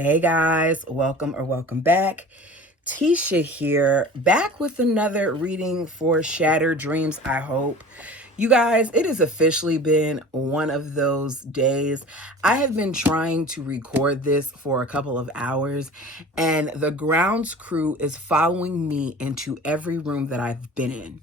Hey guys, welcome or welcome back. Tisha here, back with another reading for Shattered Dreams, I hope. You guys, it has officially been one of those days. I have been trying to record this for a couple of hours, and the grounds crew is following me into every room that I've been in.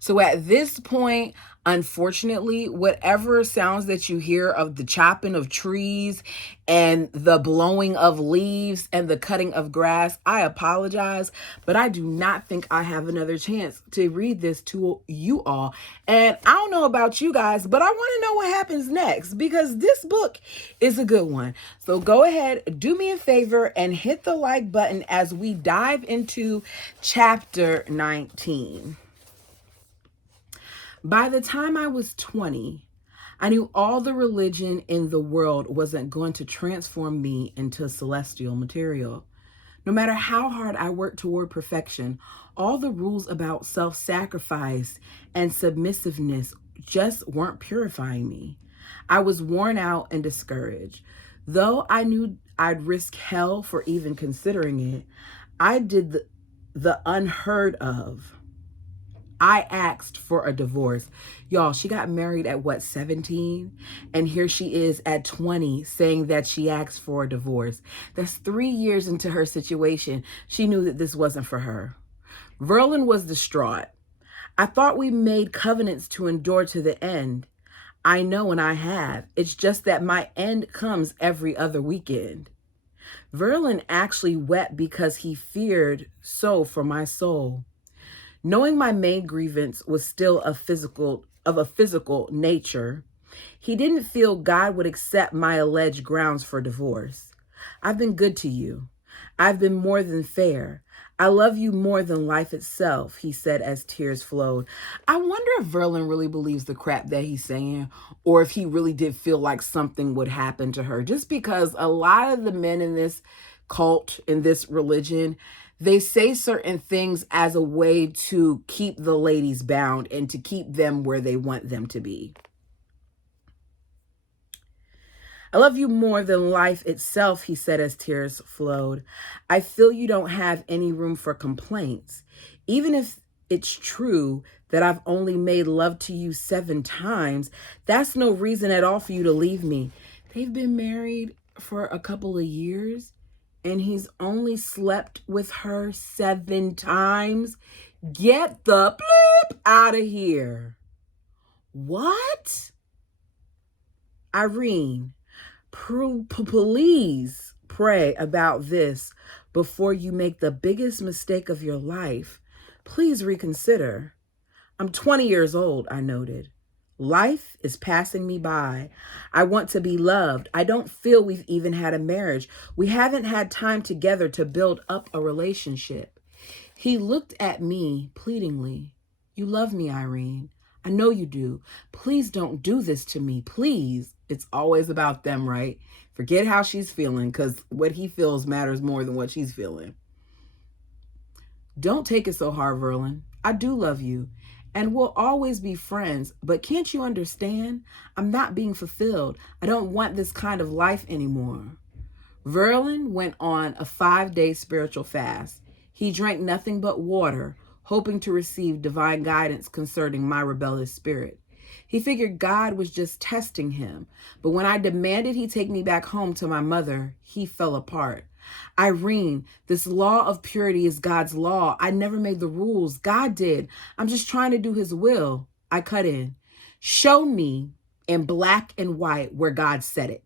So at this point, unfortunately, whatever sounds that you hear of the chopping of trees and the blowing of leaves and the cutting of grass, I apologize, but I do not think I have another chance to read this to you all. And I don't know about you guys, but I want to know what happens next because this book is a good one. So go ahead, do me a favor and hit the like button as we dive into chapter 19. By the time I was 20, I knew all the religion in the world wasn't going to transform me into celestial material. No matter how hard I worked toward perfection, all the rules about self-sacrifice and submissiveness just weren't purifying me. I was worn out and discouraged. Though I knew I'd risk hell for even considering it, I did the unheard of. I asked for a divorce. Y'all, she got married at what, 17? And here she is at 20 saying that she asked for a divorce. That's 3 years into her situation. She knew that this wasn't for her. Verlin was distraught. I thought we made covenants to endure to the end. I know, and I have. It's just that my end comes every other weekend. Verlin actually wept because he feared so for my soul. Knowing my main grievance was still of a physical nature, he didn't feel God would accept my alleged grounds for divorce. I've been good to you. I've been more than fair. I love you more than life itself, he said as tears flowed. I wonder if Verlin really believes the crap that he's saying, or if he really did feel like something would happen to her. Just because a lot of the men in this cult, in this religion, they say certain things as a way to keep the ladies bound and to keep them where they want them to be. I love you more than life itself, he said as tears flowed. I feel you don't have any room for complaints. Even if it's true that I've only made love to you 7 times, that's no reason at all for you to leave me. They've been married for a couple of years, and he's only slept with her 7 times. Get the bleep out of here. What? Irene, please pray about this before you make the biggest mistake of your life. Please reconsider. I'm 20 years old, I noted. Life is passing me by. I want to be loved. I don't feel we've even had a marriage. We haven't had time together to build up a relationship. He looked at me pleadingly. You love me, Irene. I know you do. Please don't do this to me. Please. It's always about them, right? Forget how she's feeling, because what he feels matters more than what she's feeling. Don't take it so hard, Verlin. I do love you, and we'll always be friends, but can't you understand? I'm not being fulfilled. I don't want this kind of life anymore. Verlin went on a 5-day spiritual fast. He drank nothing but water, hoping to receive divine guidance concerning my rebellious spirit. He figured God was just testing him, but when I demanded he take me back home to my mother, he fell apart. Irene, this law of purity is God's law. I never made the rules. God did. I'm just trying to do his will. I cut in. Show me in black and white where God said it.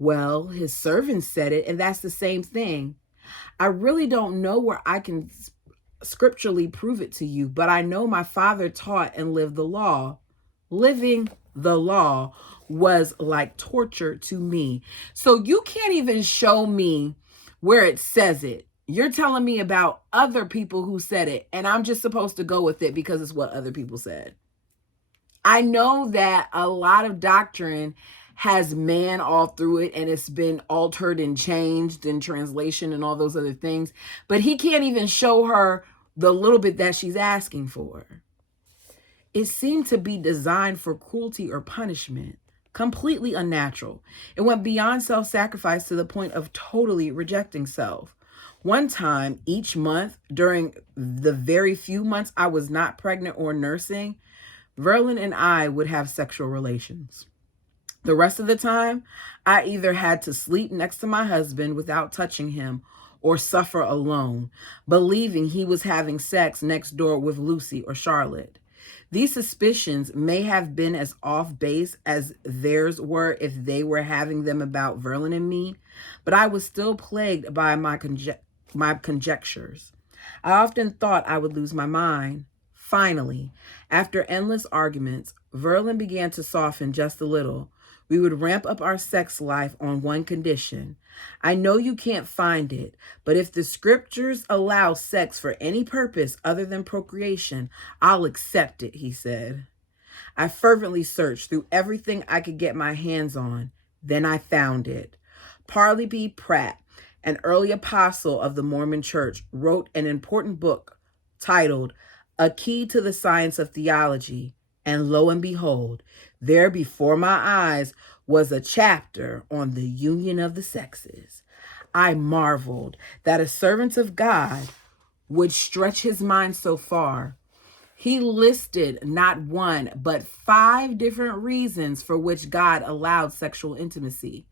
Well, his servants said it, and that's the same thing. I really don't know where I can scripturally prove it to you, but I know my father taught and lived the law. Living the law was like torture to me. So you can't even show me where it says it. You're telling me about other people who said it, and I'm just supposed to go with it because it's what other people said. I know that a lot of doctrine has man all through it, and it's been altered and changed in translation and all those other things, but he can't even show her the little bit that she's asking for. It seemed to be designed for cruelty or punishment. completely unnatural. It went beyond self-sacrifice to the point of totally rejecting self. One time each month, during the very few months I was not pregnant or nursing, Verlin and I would have sexual relations. The rest of the time, I either had to sleep next to my husband without touching him or suffer alone, believing he was having sex next door with Lucy or Charlotte. These suspicions may have been as off base as theirs were if they were having them about Verlin and me, but I was still plagued by my conjectures. I often thought I would lose my mind. Finally, after endless arguments, Verlin began to soften just a little. We would ramp up our sex life on one condition. I know you can't find it, but if the scriptures allow sex for any purpose other than procreation, I'll accept it, he said. I fervently searched through everything I could get my hands on. Then I found it. Parley P. Pratt, an early apostle of the Mormon Church, wrote an important book titled A Key to the Science of Theology. And lo and behold, there before my eyes was a chapter on the union of the sexes. I marveled that a servant of God would stretch his mind so far. He listed not one, but 5 different reasons for which God allowed sexual intimacy.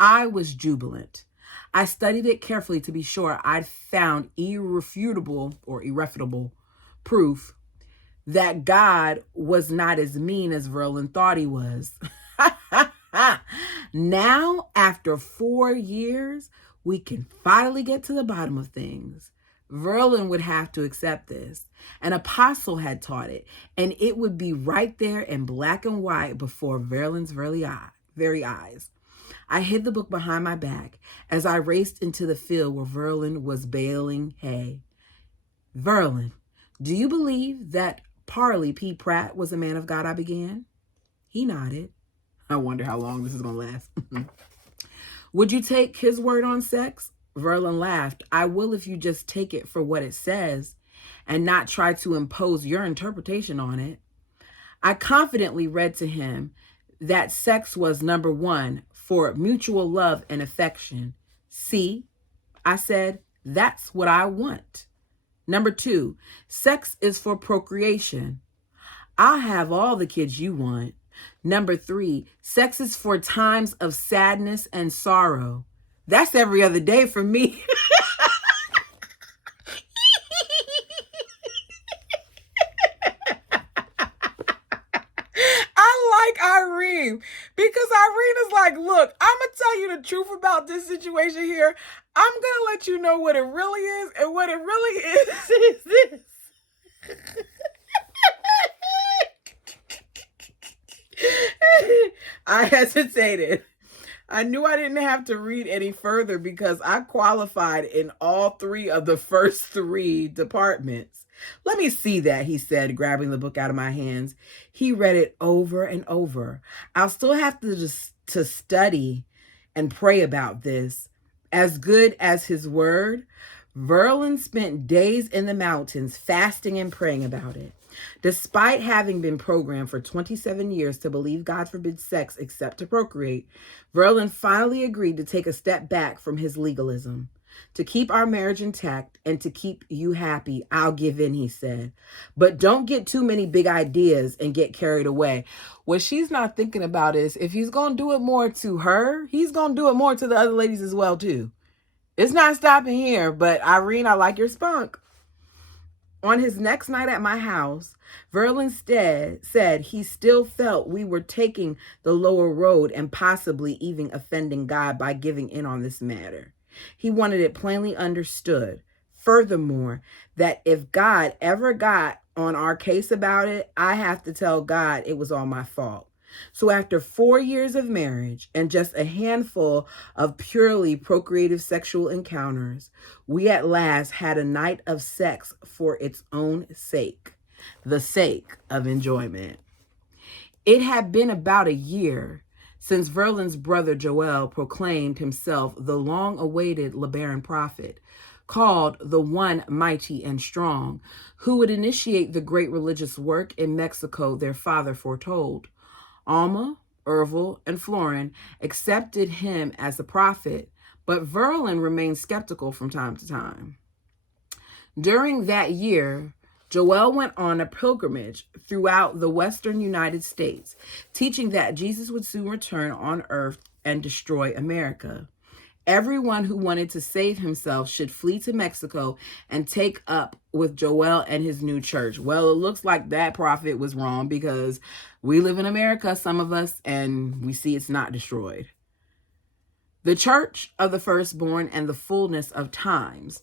I was jubilant. I studied it carefully to be sure I'd found irrefutable proof that God was not as mean as Verlin thought he was. Now, after 4 years, we can finally get to the bottom of things. Verlin would have to accept this. An apostle had taught it, and it would be right there in black and white before Verlin's very eyes. I hid the book behind my back as I raced into the field where Verlin was baling hay. Verlin, do you believe that Parley P. Pratt was a man of God? I began. He nodded. I wonder how long this is going to last. Would you take his word on sex? Verlin laughed. I will if you just take it for what it says and not try to impose your interpretation on it. I confidently read to him that sex was number 1 for mutual love and affection. See, I said, that's what I want. Number 2, sex is for procreation. I'll have all the kids you want. Number 3, sex is for times of sadness and sorrow. That's every other day for me. I like Irene because Irene is like, look, I'm going to tell you the truth about this situation here. I'm going to let you know what it really is, and what it really is this. I hesitated. I knew I didn't have to read any further because I qualified in all 3 of the first 3 departments. Let me see that, he said, grabbing the book out of my hands. He read it over and over. I'll still have to study and pray about this. As good as his word, Verlin spent days in the mountains fasting and praying about it. Despite having been programmed for 27 years to believe God forbids sex except to procreate, Verlin finally agreed to take a step back from his legalism. To keep our marriage intact and to keep you happy, I'll give in, he said. But don't get too many big ideas and get carried away. What she's not thinking about is if he's going to do it more to her, he's going to do it more to the other ladies as well, too. It's not stopping here, but Irene, I like your spunk. On his next night at my house, Verlin said he still felt we were taking the lower road and possibly even offending God by giving in on this matter. He wanted it plainly understood. Furthermore, that if God ever got on our case about it, I have to tell God it was all my fault. So after 4 years of marriage and just a handful of purely procreative sexual encounters, we at last had a night of sex for its own sake, the sake of enjoyment. It had been about a year since Verlin's brother Joel proclaimed himself the long-awaited LeBaron prophet, called the One Mighty and Strong, who would initiate the great religious work in Mexico their father foretold. Alma, Ervil, and Florin accepted him as a prophet, but Verlin remained skeptical from time to time. During that year, Joel went on a pilgrimage throughout the western United States, teaching that Jesus would soon return on earth and destroy America. Everyone who wanted to save himself should flee to Mexico and take up with Joel and his new church. Well, it looks like that prophet was wrong because we live in America, some of us, and we see it's not destroyed. The Church of the Firstborn and the Fullness of Times.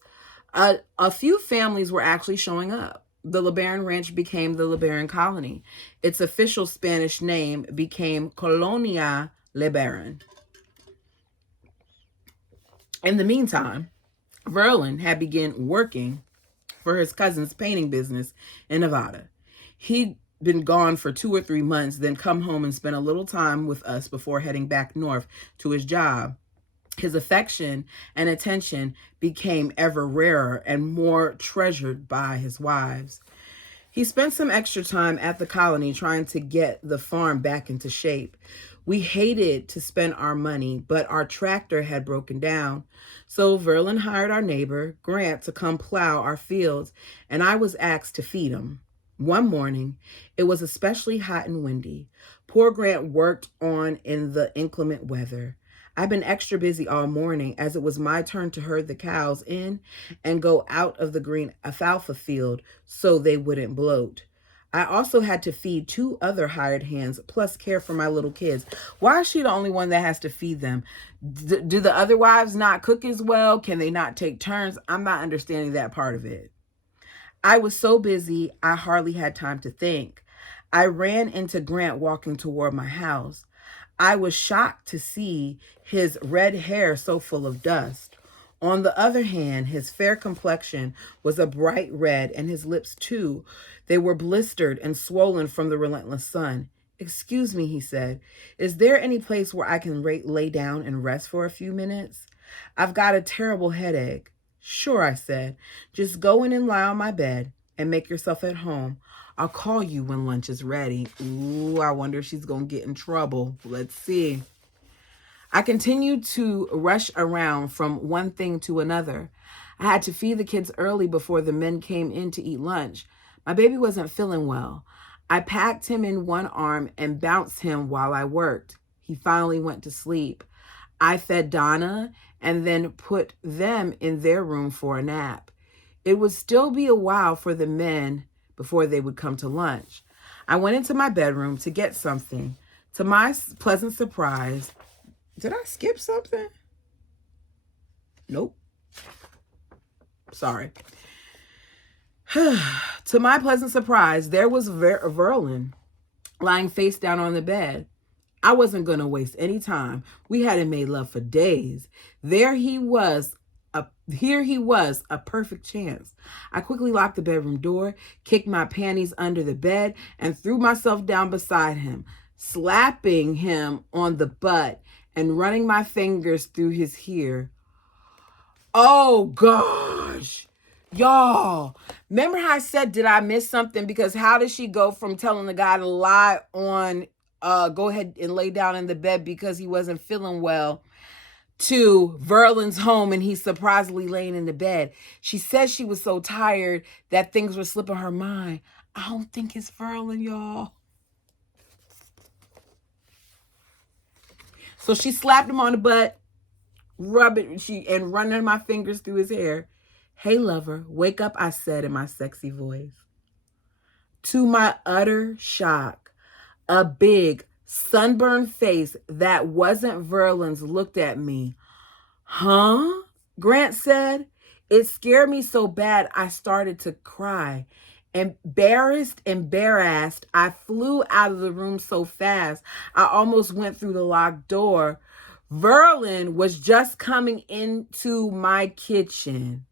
A few families were actually showing up. The LeBaron Ranch became the LeBaron Colony. Its official Spanish name became Colonia LeBaron. In the meantime, Verlin had begun working for his cousin's painting business in Nevada. He'd been gone for 2 or 3 months, then come home and spend a little time with us before heading back north to his job. His affection and attention became ever rarer and more treasured by his wives. He spent some extra time at the colony trying to get the farm back into shape. We hated to spend our money, but our tractor had broken down. So Verlin hired our neighbor, Grant, to come plow our fields, and I was asked to feed him. One morning, it was especially hot and windy. Poor Grant worked on in the inclement weather. I've been extra busy all morning as it was my turn to herd the cows in and go out of the green alfalfa field so they wouldn't bloat. I also had to feed 2 other hired hands, plus care for my little kids. Why is she the only one that has to feed them? Do the other wives not cook as well? Can they not take turns? I'm not understanding that part of it. I was so busy, I hardly had time to think. I ran into Grant walking toward my house. I was shocked to see his red hair so full of dust. On the other hand, his fair complexion was a bright red, and his lips, too. They were blistered and swollen from the relentless sun. "Excuse me," he said. "Is there any place where I can lay down and rest for a few minutes? I've got a terrible headache." "Sure," I said. "Just go in and lie on my bed and make yourself at home. I'll call you when lunch is ready." Ooh, I wonder if she's going to get in trouble. Let's see. I continued to rush around from one thing to another. I had to feed the kids early before the men came in to eat lunch. My baby wasn't feeling well. I packed him in one arm and bounced him while I worked. He finally went to sleep. I fed Donna and then put them in their room for a nap. It would still be a while for the men before they would come to lunch. I went into my bedroom to get something. To my pleasant surprise, did I skip something? Nope. Sorry. To my pleasant surprise, there was Verlin lying face down on the bed. I wasn't going to waste any time. We hadn't made love for days. Here he was, a perfect chance. I quickly locked the bedroom door, kicked my panties under the bed, and threw myself down beside him, slapping him on the butt and running my fingers through his hair. Oh, gosh. Y'all, remember how I said, did I miss something? Because how did she go from telling the guy to lie on, go ahead and lay down in the bed because he wasn't feeling well, to Verlin's home and he's surprisingly laying in the bed? She said she was so tired that things were slipping her mind. I don't think it's Verlin, y'all. So she slapped him on the butt, and running my fingers through his hair. "Hey, lover, wake up," I said in my sexy voice. To my utter shock, a big, sunburned face that wasn't Verlin's looked at me. "Huh?" Grant said. It scared me so bad I started to cry. Embarrassed, I flew out of the room so fast I almost went through the locked door. Verlin was just coming into my kitchen.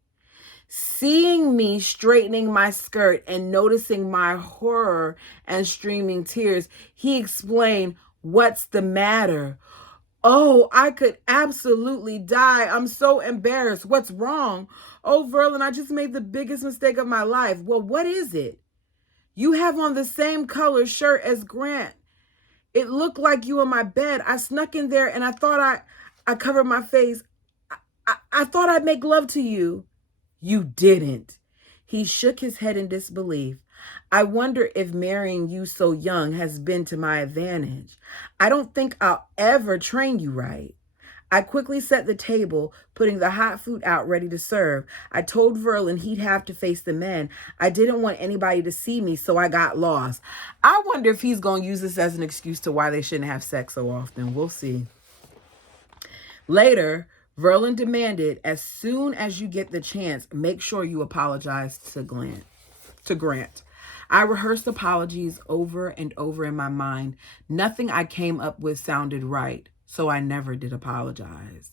Seeing me straightening my skirt and noticing my horror and streaming tears, he explained, "What's the matter?" "Oh, I could absolutely die. I'm so embarrassed. What's wrong?" "Oh, Verlin, I just made the biggest mistake of my life." "Well, what is it?" "You have on the same color shirt as Grant. It looked like you in my bed. I snuck in there and I thought I covered my face. I thought I'd make love to you. You didn't. He shook his head in disbelief. I wonder if marrying you so young has been to my advantage. I don't think I'll ever train you right. I quickly set the table, putting the hot food out ready to serve. I told Verlin he'd have to face the men. I didn't want anybody to see me, so I got lost. I wonder if he's going to use this as an excuse to why they shouldn't have sex so often. We'll see. Later, Verlin demanded, as soon as you get the chance, make sure you apologize to Grant. I rehearsed apologies over and over in my mind. Nothing I came up with sounded right, so I never did apologize.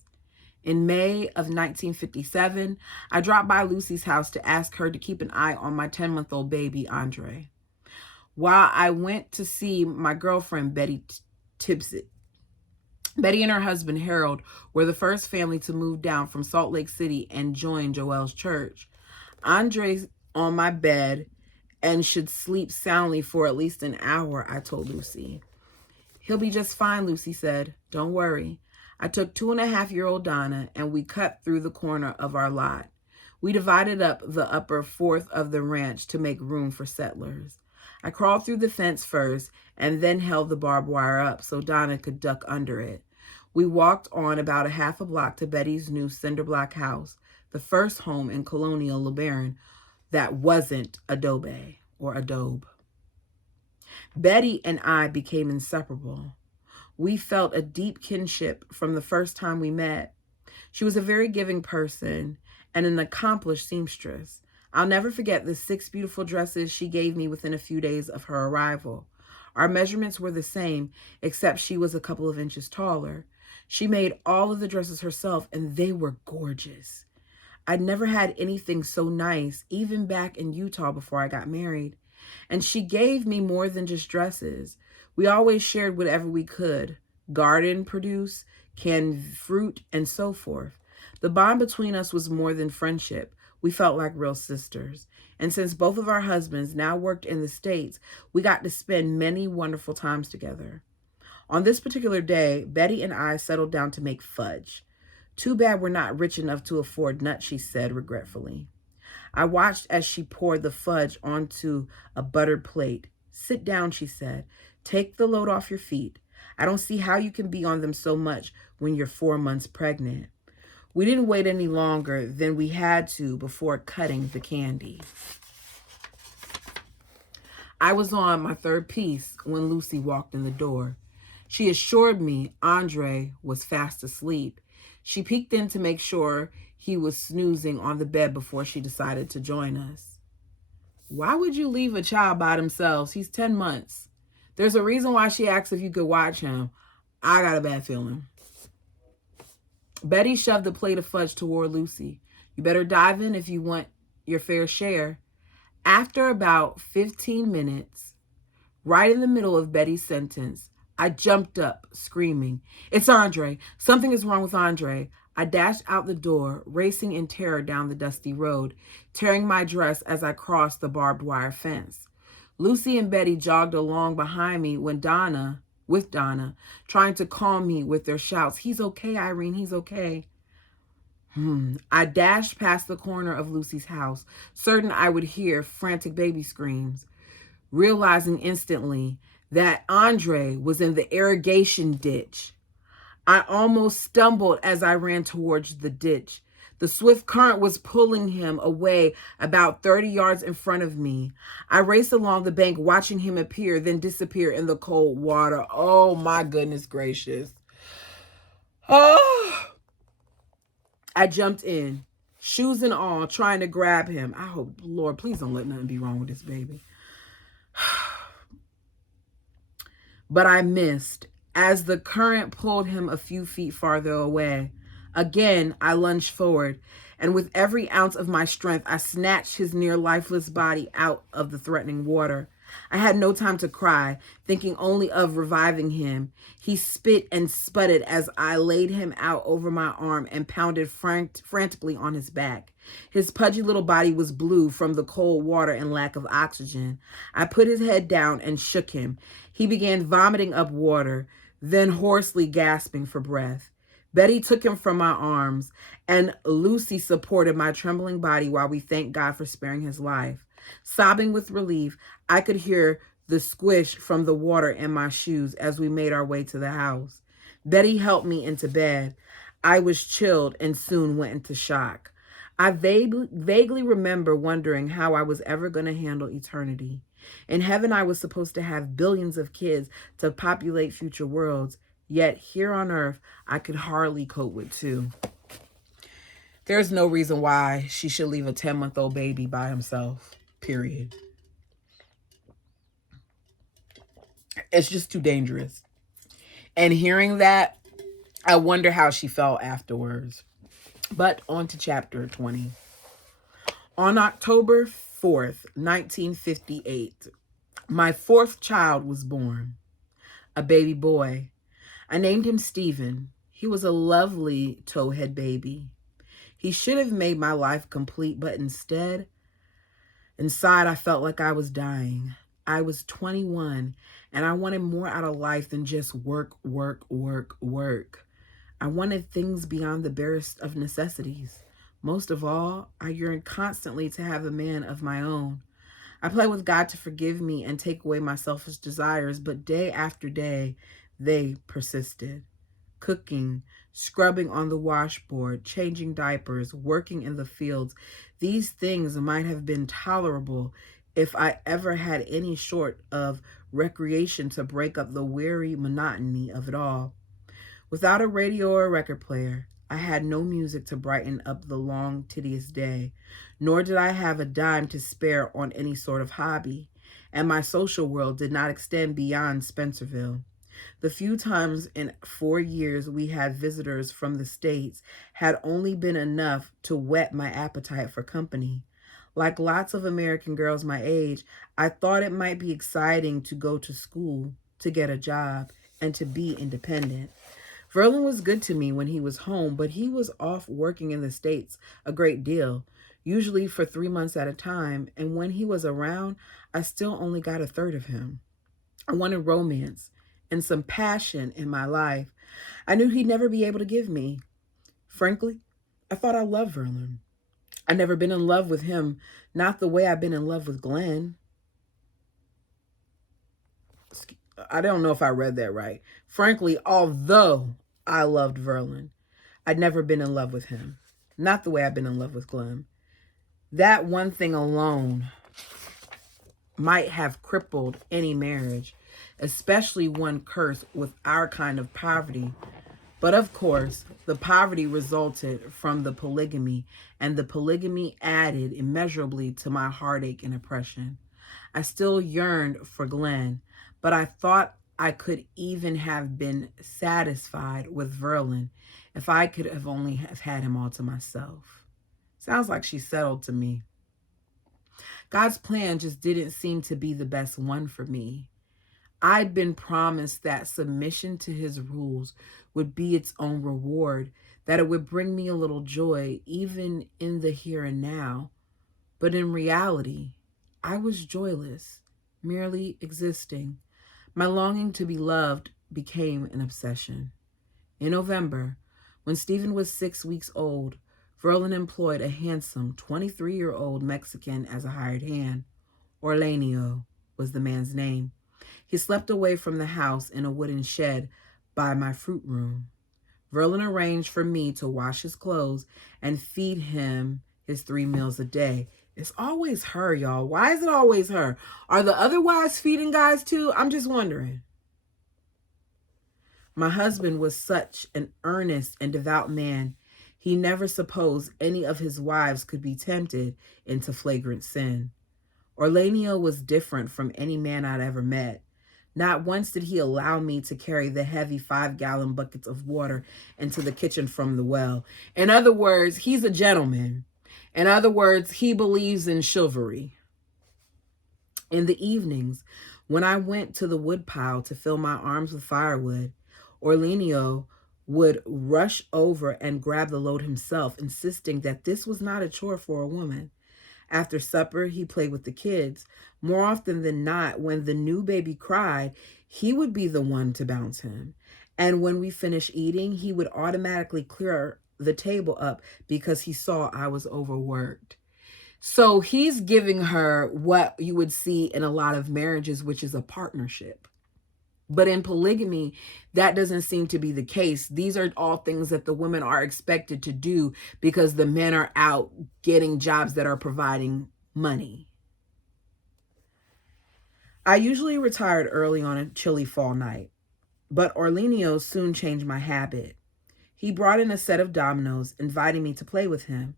In May of 1957, I dropped by Lucy's house to ask her to keep an eye on my 10-month-old baby, Andre, while I went to see my girlfriend, Betty Tibsit. Betty and her husband, Harold, were the first family to move down from Salt Lake City and join Joel's church. Andre's on my bed and should sleep soundly for at least an hour, I told Lucy. He'll be just fine, Lucy said. Don't worry. I took 2.5-year-old Donna and we cut through the corner of our lot. We divided up the upper fourth of the ranch to make room for settlers. I crawled through the fence first and then held the barbed wire up so Donna could duck under it. We walked on about a half a block to Betty's new cinder block house, the first home in colonial LeBaron that wasn't adobe. Betty and I became inseparable. We felt a deep kinship from the first time we met. She was a very giving person and an accomplished seamstress. I'll never forget the 6 beautiful dresses she gave me within a few days of her arrival. Our measurements were the same, except she was a couple of inches taller. She made all of the dresses herself, and they were gorgeous. I'd never had anything so nice, even back in Utah before I got married. And she gave me more than just dresses. We always shared whatever we could, garden produce, canned fruit, and so forth. The bond between us was more than friendship. We felt like real sisters. And since both of our husbands now worked in the States, we got to spend many wonderful times together. On this particular day, Betty and I settled down to make fudge. Too bad we're not rich enough to afford nuts, she said regretfully. I watched as she poured the fudge onto a buttered plate. Sit down, she said. Take the load off your feet. I don't see how you can be on them so much when you're 4 months pregnant. We didn't wait any longer than we had to before cutting the candy. I was on my 3rd piece when Lucy walked in the door. She assured me Andre was fast asleep. She peeked in to make sure he was snoozing on the bed before she decided to join us. Why would you leave a child by themselves? He's 10 months. There's a reason why she asked if you could watch him. I got a bad feeling. Betty shoved the plate of fudge toward Lucy. You better dive in if you want your fair share. After about 15 minutes, right in the middle of Betty's sentence, I jumped up, screaming, "It's Andre! Something is wrong with Andre!" I dashed out the door, racing in terror down the dusty road, tearing my dress as I crossed the barbed wire fence. Lucy and Betty jogged along behind me with Donna, trying to calm me with their shouts. "He's okay, Irene, he's okay." I dashed past the corner of Lucy's house, certain I would hear frantic baby screams, realizing instantly that Andre was in the irrigation ditch. I almost stumbled as I ran towards the ditch. The swift current was pulling him away about 30 yards in front of me. I raced along the bank, watching him appear, then disappear in the cold water. Oh, my goodness gracious. Oh! I jumped in, shoes and all, trying to grab him. I hope, Lord, please don't let nothing be wrong with this baby. But I missed as the current pulled him a few feet farther away. Again, I lunged forward, and with every ounce of my strength, I snatched his near lifeless body out of the threatening water. I had no time to cry, thinking only of reviving him. He spit and sputtered as I laid him out over my arm and pounded frantically on his back. His pudgy little body was blue from the cold water and lack of oxygen. I put his head down and shook him. He began vomiting up water, then hoarsely gasping for breath. Betty took him from my arms, and Lucy supported my trembling body while we thanked God for sparing his life. Sobbing with relief, I could hear the squish from the water in my shoes as we made our way to the house. Betty helped me into bed. I was chilled and soon went into shock. I vaguely remember wondering how I was ever going to handle eternity. In heaven, I was supposed to have billions of kids to populate future worlds. Yet here on earth, I could hardly cope with two. There's no reason why she should leave a 10-month-old baby by himself, period. It's just too dangerous. And hearing that, I wonder how she felt afterwards. But on to chapter 20. On October 4th, 1958, my fourth child was born, a baby boy. I named him Stephen. He was a lovely towhead baby. He should have made my life complete, but instead, inside I felt like I was dying. I was 21, and I wanted more out of life than just work, work, work, work. I wanted things beyond the barest of necessities. Most of all, I yearned constantly to have a man of my own. I prayed with God to forgive me and take away my selfish desires, but day after day, they persisted. Cooking, scrubbing on the washboard, changing diapers, working in the fields. These things might have been tolerable if I ever had any sort of recreation to break up the weary monotony of it all. Without a radio or a record player, I had no music to brighten up the long, tedious day, nor did I have a dime to spare on any sort of hobby, and my social world did not extend beyond Spencerville. The few times in 4 years we had visitors from the States had only been enough to whet my appetite for company. Like lots of American girls my age, I thought it might be exciting to go to school, to get a job, and to be independent. Verlin was good to me when he was home, but he was off working in the States a great deal, usually for 3 months at a time, and when he was around, I still only got a third of him. I wanted romance and some passion in my life I knew he'd never be able to give me. Frankly, I thought I loved Verlin. I'd never been in love with him, not the way I've been in love with Glenn. I don't know if I read that right. Frankly, although I loved Verlin, I'd never been in love with him, not the way I've been in love with Glenn. That one thing alone might have crippled any marriage, especially one cursed with our kind of poverty. But of course, the poverty resulted from the polygamy, and the polygamy added immeasurably to my heartache and oppression. I still yearned for Glenn, but I thought I could even have been satisfied with Verlin if I could have only have had him all to myself. Sounds like she settled to me. God's plan just didn't seem to be the best one for me. I'd been promised that submission to his rules would be its own reward, that it would bring me a little joy, even in the here and now. But in reality, I was joyless, merely existing. My longing to be loved became an obsession. In November, when Stephen was 6 weeks old, Verlin employed a handsome 23-year-old Mexican as a hired hand. Orlenio was the man's name. He slept away from the house in a wooden shed by my fruit room. Verlin arranged for me to wash his clothes and feed him his 3 meals a day. It's always her, y'all. Why is it always her? Are the other wives feeding guys too? I'm just wondering. My husband was such an earnest and devout man. He never supposed any of his wives could be tempted into flagrant sin. Orlenio was different from any man I'd ever met. Not once did he allow me to carry the heavy 5-gallon buckets of water into the kitchen from the well. In other words, he's a gentleman. In other words, he believes in chivalry. In the evenings, when I went to the woodpile to fill my arms with firewood, Orlenio would rush over and grab the load himself, insisting that this was not a chore for a woman. After supper, he played with the kids. More often than not, when the new baby cried, he would be the one to bounce him. And when we finished eating, he would automatically clear the table up because he saw I was overworked. So he's giving her what you would see in a lot of marriages, which is a partnership. But in polygamy, that doesn't seem to be the case. These are all things that the women are expected to do because the men are out getting jobs that are providing money. I usually retired early on a chilly fall night, but Orlenio soon changed my habit. He brought in a set of dominoes, inviting me to play with him.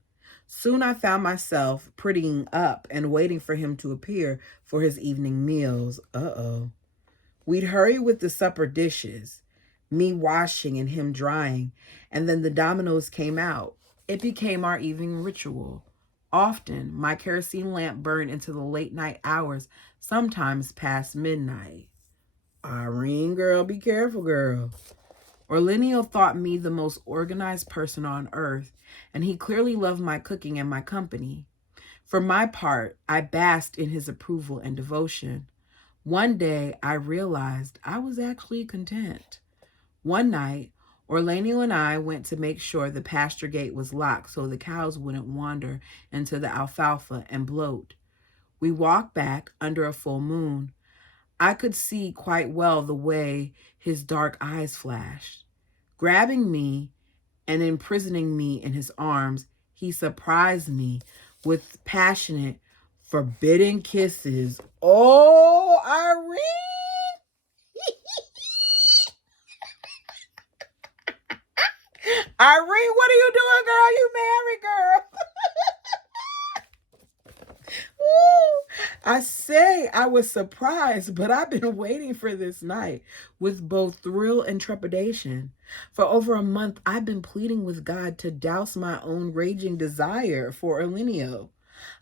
Soon I found myself prettying up and waiting for him to appear for his evening meals. Uh-oh. We'd hurry with the supper dishes, me washing and him drying, and then the dominoes came out. It became our evening ritual. Often, my kerosene lamp burned into the late night hours, sometimes past midnight. Irene, girl, be careful, girl. Orlenio thought me the most organized person on earth, and he clearly loved my cooking and my company. For my part, I basked in his approval and devotion. One day, I realized I was actually content. One night, Orlenio and I went to make sure the pasture gate was locked so the cows wouldn't wander into the alfalfa and bloat. We walked back under a full moon. I could see quite well the way his dark eyes flashed. Grabbing me and imprisoning me in his arms, he surprised me with passionate, forbidding kisses. Oh, Irene! Irene, what are you doing, girl? You married, girl. Woo! I say I was surprised, but I've been waiting for this night with both thrill and trepidation. For over a month, I've been pleading with God to douse my own raging desire for Orlenio.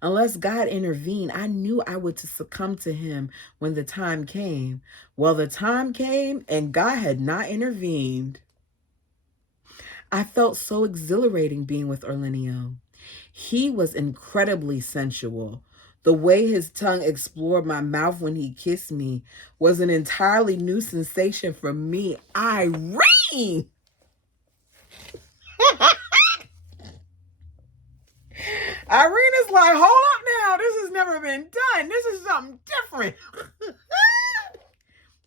Unless God intervened, I knew I would succumb to him when the time came. Well, the time came and God had not intervened. I felt so exhilarating being with Orlenio. He was incredibly sensual. The way his tongue explored my mouth when he kissed me was an entirely new sensation for me. Irene! Irene is like, hold up now. This has never been done. This is something different.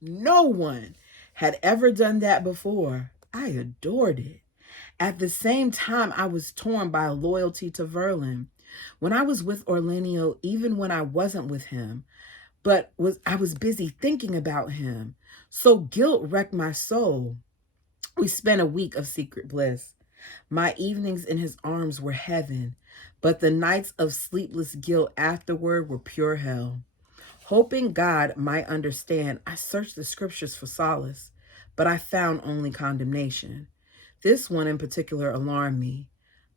No one had ever done that before. I adored it. At the same time, I was torn by loyalty to Verlin. When I was with Orlenio, even when I wasn't with him, I was busy thinking about him. So guilt wrecked my soul. We spent a week of secret bliss. My evenings in his arms were heaven, but the nights of sleepless guilt afterward were pure hell. Hoping God might understand, I searched the scriptures for solace, but I found only condemnation. This one in particular alarmed me.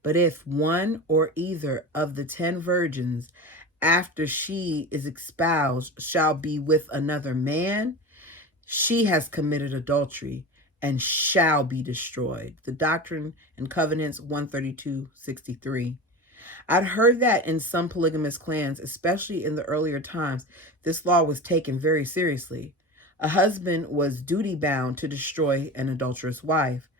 But if one or either of the 10 virgins, after she is espoused, shall be with another man, she has committed adultery and shall be destroyed. The Doctrine and Covenants 132:63. I'd heard that in some polygamous clans, especially in the earlier times, this law was taken very seriously. A husband was duty-bound to destroy an adulterous wife.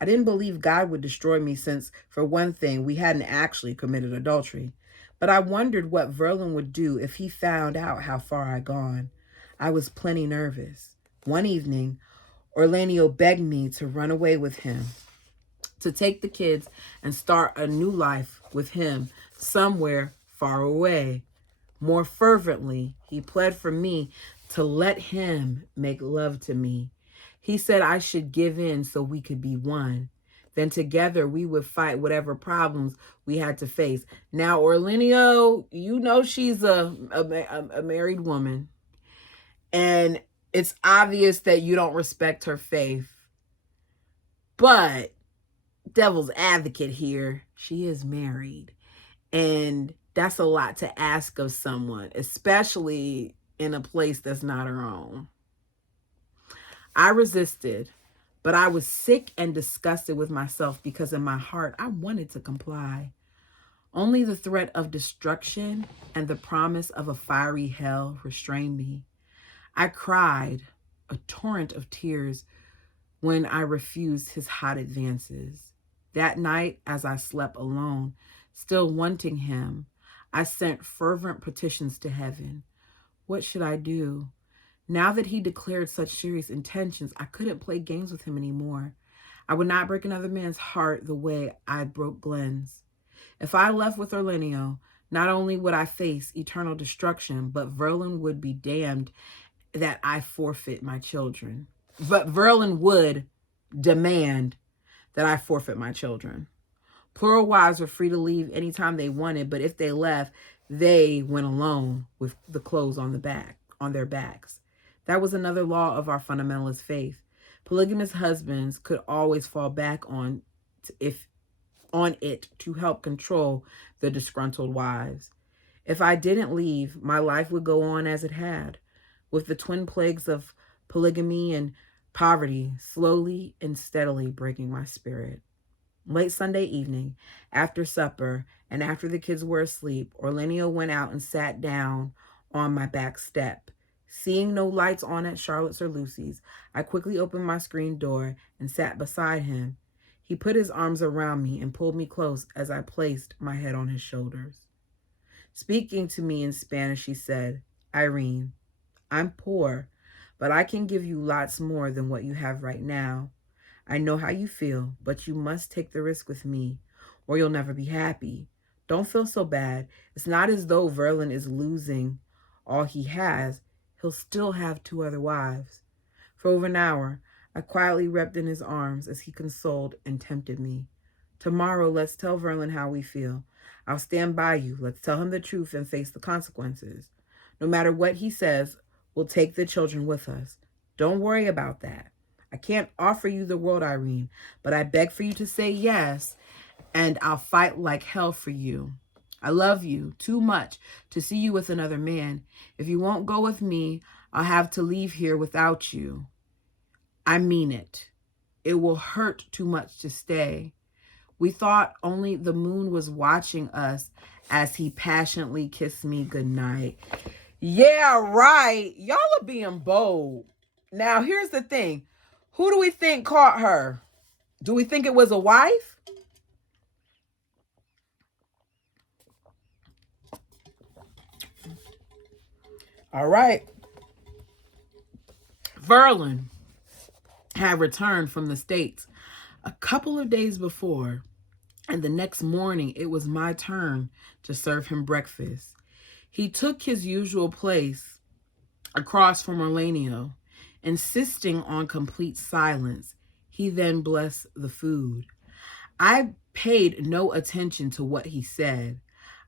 I didn't believe God would destroy me since, for one thing, we hadn't actually committed adultery. But I wondered what Verlin would do if he found out how far I'd gone. I was plenty nervous. One evening, Orlenio begged me to run away with him, to take the kids and start a new life with him somewhere far away. More fervently, he pled for me to let him make love to me. He said I should give in so we could be one. Then together we would fight whatever problems we had to face. Now, Orlenio, you know she's a married woman. And it's obvious that you don't respect her faith. But, devil's advocate here, she is married. And that's a lot to ask of someone, especially in a place that's not her own. I resisted, but I was sick and disgusted with myself because in my heart I wanted to comply. Only the threat of destruction and the promise of a fiery hell restrained me. I cried a torrent of tears when I refused his hot advances. That night, as I slept alone, still wanting him, I sent fervent petitions to heaven. What should I do? Now that he declared such serious intentions, I couldn't play games with him anymore. I would not break another man's heart the way I broke Glenn's. If I left with Orlenio, not only would I face eternal destruction, but Verlin would be damned that I forfeit my children. But Verlin would demand that I forfeit my children. Plural wives were free to leave anytime they wanted, but if they left, they went alone with the clothes on their backs. That was another law of our fundamentalist faith. Polygamous husbands could always fall back on it to help control the disgruntled wives. If I didn't leave, my life would go on as it had, with the twin plagues of polygamy and poverty slowly and steadily breaking my spirit. Late Sunday evening, after supper, and after the kids were asleep, Orlenio went out and sat down on my back step. Seeing no lights on at Charlotte's or Lucy's, I quickly opened my screen door and sat beside him. He put his arms around me and pulled me close as I placed my head on his shoulders. Speaking to me in Spanish, he said, "Irene, I'm poor, but I can give you lots more than what you have right now. I know how you feel, but you must take the risk with me, or you'll never be happy. Don't feel so bad. It's not as though Verlin is losing all he has. He'll still have 2 other wives." For over an hour, I quietly wept in his arms as he consoled and tempted me. "Tomorrow, let's tell Verlin how we feel. I'll stand by you. Let's tell him the truth and face the consequences. No matter what he says, we'll take the children with us. Don't worry about that. I can't offer you the world, Irene, but I beg for you to say yes, and I'll fight like hell for you. I love you too much to see you with another man. If you won't go with me, I'll have to leave here without you. I mean it. It will hurt too much to stay." We thought only the moon was watching us as he passionately kissed me goodnight. Yeah, right. Y'all are being bold. Now, here's the thing. Who do we think caught her? Do we think it was a wife? All right. Verlin had returned from the States a couple of days before, and the next morning it was my turn to serve him breakfast. He took his usual place across from Orlenio, insisting on complete silence. He then blessed the food. I paid no attention to what he said.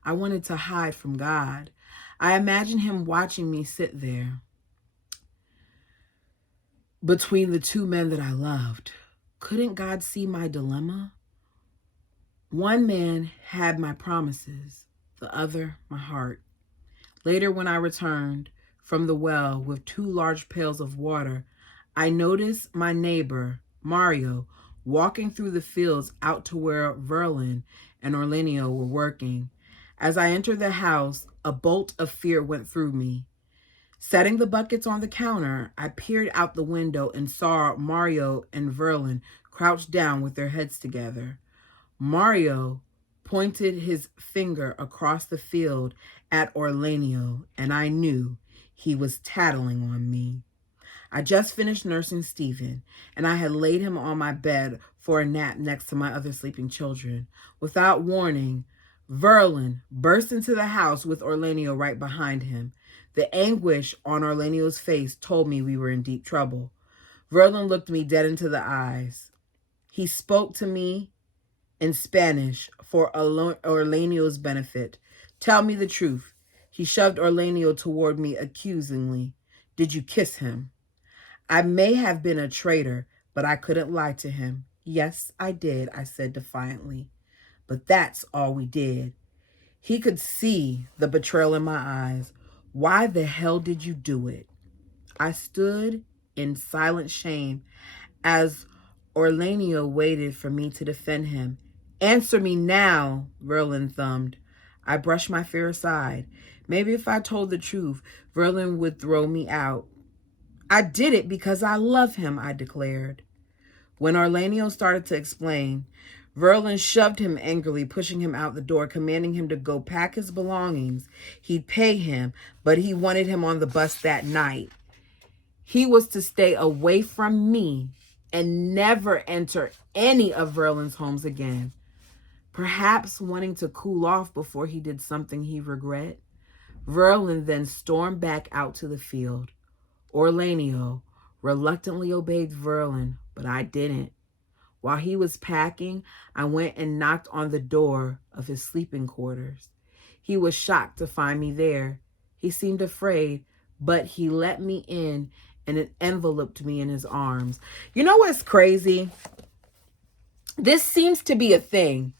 I wanted to hide from God. I imagined him watching me sit there between the 2 men that I loved. Couldn't God see my dilemma? One man had my promises, the other my heart. Later, when I returned from the well with 2 large pails of water, I noticed my neighbor, Mario, walking through the fields out to where Verlin and Orlenio were working. As I entered the house, a bolt of fear went through me. Setting the buckets on the counter, I peered out the window and saw Mario and Verlin crouched down with their heads together. Mario pointed his finger across the field at Orlenio, and I knew he was tattling on me. I just finished nursing Stephen, and I had laid him on my bed for a nap next to my other sleeping children. Without warning, Verlin burst into the house with Orlenio right behind him. The anguish on Orlenio's face told me we were in deep trouble. Verlin looked me dead into the eyes. He spoke to me in Spanish for Orlenio's benefit. "Tell me the truth." He shoved Orlenio toward me accusingly. "Did you kiss him?" I may have been a traitor, but I couldn't lie to him. "Yes, I did," I said defiantly. "But that's all we did." He could see the betrayal in my eyes. Why the hell did you do it? I stood in silent shame as Orlanio waited for me to defend him. Answer me now, Verlin thumbed. I brushed my fear aside. Maybe if I told the truth, Verlin would throw me out. I did it because I love him, I declared. When Orlanio started to explain, Verlin shoved him angrily, pushing him out the door, commanding him to go pack his belongings. He'd pay him, but he wanted him on the bus that night. He was to stay away from me and never enter any of Verlin's homes again. Perhaps wanting to cool off before he did something he regret, Verlin then stormed back out to the field. Orlanio reluctantly obeyed Verlin, but I didn't. While he was packing, I went and knocked on the door of his sleeping quarters. He was shocked to find me there. He seemed afraid, but he let me in and enveloped me in his arms. You know what's crazy? This seems to be a thing.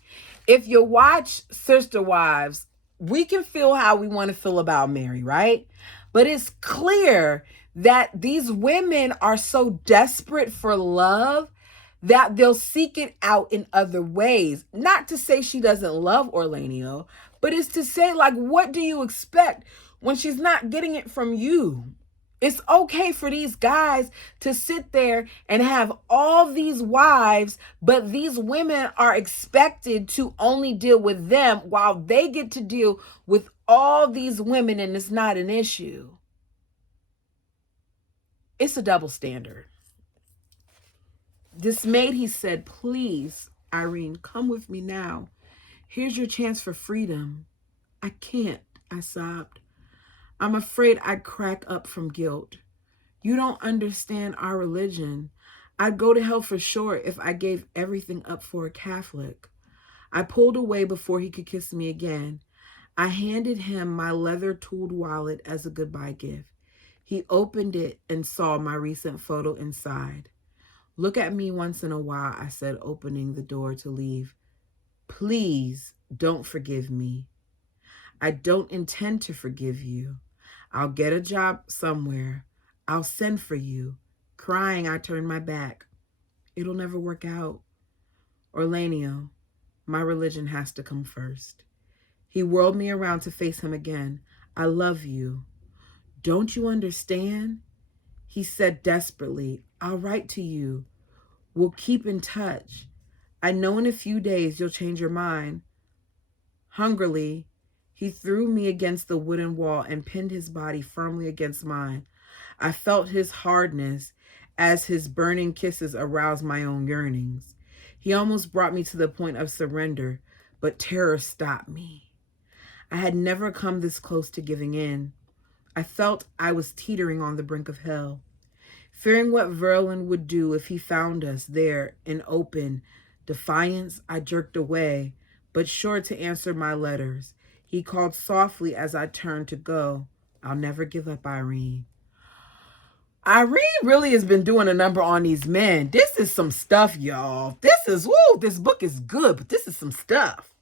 If you watch Sister Wives, we can feel how we want to feel about Mary, right? But it's clear that these women are so desperate for love that they'll seek it out in other ways. Not to say she doesn't love Orlanio, but it's to say, like, what do you expect when she's not getting it from you? It's okay for these guys to sit there and have all these wives, but these women are expected to only deal with them while they get to deal with all these women, and it's not an issue. It's a double standard. Dismayed, he said, "Please, Irene, come with me now. Here's your chance for freedom." "I can't," I sobbed. "I'm afraid I'd crack up from guilt. You don't understand our religion. I'd go to hell for sure if I gave everything up for a Catholic." I pulled away before he could kiss me again. I handed him my leather-tooled wallet as a goodbye gift. He opened it and saw my recent photo inside. "Look at me once in a while," I said, opening the door to leave. "Please don't forgive me." "I don't intend to forgive you. I'll get a job somewhere. I'll send for you." Crying, I turned my back. "It'll never work out. Orlanio, my religion has to come first." He whirled me around to face him again. "I love you. Don't you understand?" He said desperately, "I'll write to you. We'll keep in touch. I know in a few days you'll change your mind." Hungrily, he threw me against the wooden wall and pinned his body firmly against mine. I felt his hardness as his burning kisses aroused my own yearnings. He almost brought me to the point of surrender, but terror stopped me. I had never come this close to giving in. I felt I was teetering on the brink of hell. Fearing what Verlin would do if he found us there in open defiance, I jerked away, but sure to answer my letters. He called softly as I turned to go. "I'll never give up, Irene." Irene really has been doing a number on these men. This is some stuff, y'all. This book is good, but this is some stuff.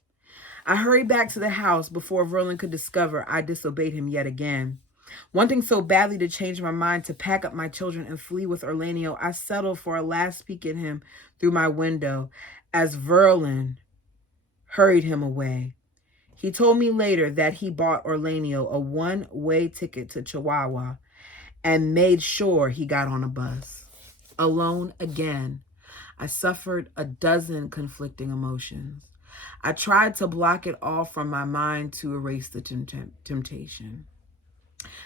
I hurried back to the house before Verlin could discover I disobeyed him yet again. Wanting so badly to change my mind, to pack up my children and flee with Orlanio, I settled for a last peek at him through my window as Verlin hurried him away. He told me later that he bought Orlanio a one-way ticket to Chihuahua and made sure he got on a bus. Alone again, I suffered a dozen conflicting emotions. I tried to block it all from my mind to erase the temptation.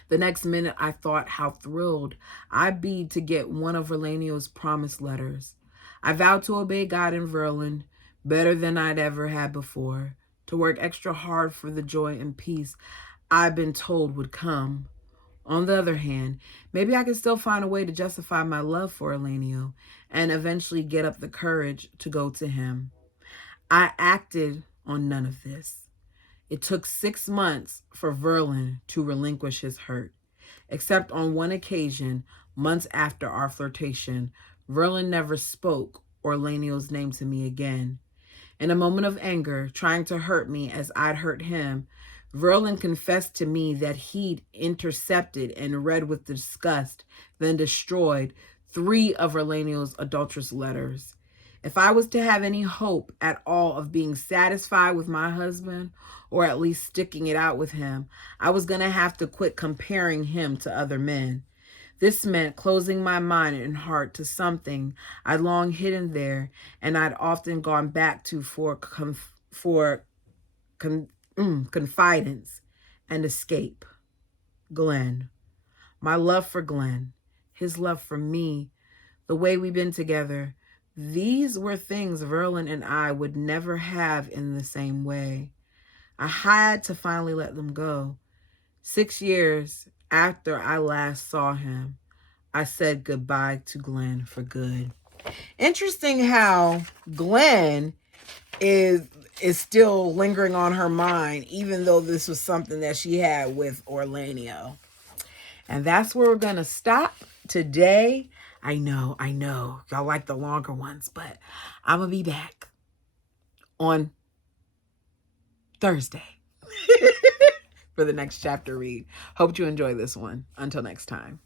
The next minute, I thought how thrilled I'd be to get one of Orlanio's promise letters. I vowed to obey God and Verlin better than I'd ever had before, to work extra hard for the joy and peace I'd been told would come. On the other hand, maybe I could still find a way to justify my love for Orlanio and eventually get up the courage to go to him. I acted on none of this. It took 6 months for Verlin to relinquish his hurt. Except on one occasion, months after our flirtation, Verlin never spoke Orlanio's name to me again. In a moment of anger, trying to hurt me as I'd hurt him, Verlin confessed to me that he'd intercepted and read with disgust, then destroyed 3 of Erlenio's adulterous letters. If I was to have any hope at all of being satisfied with my husband, or at least sticking it out with him, I was going to have to quit comparing him to other men. This meant closing my mind and heart to something I'd long hidden there and I'd often gone back to for confidence and escape. Glenn. My love for Glenn, his love for me, the way we've been together, these were things Verlin and I would never have in the same way. I had to finally let them go. 6 years after I last saw him, I said goodbye to Glenn for good. Interesting how Glenn is still lingering on her mind, even though this was something that she had with Orlanio. And that's where we're going to stop today. I know. Y'all like the longer ones, but I'm going to be back on Thursday for the next chapter read. Hope you enjoy this one. Until next time.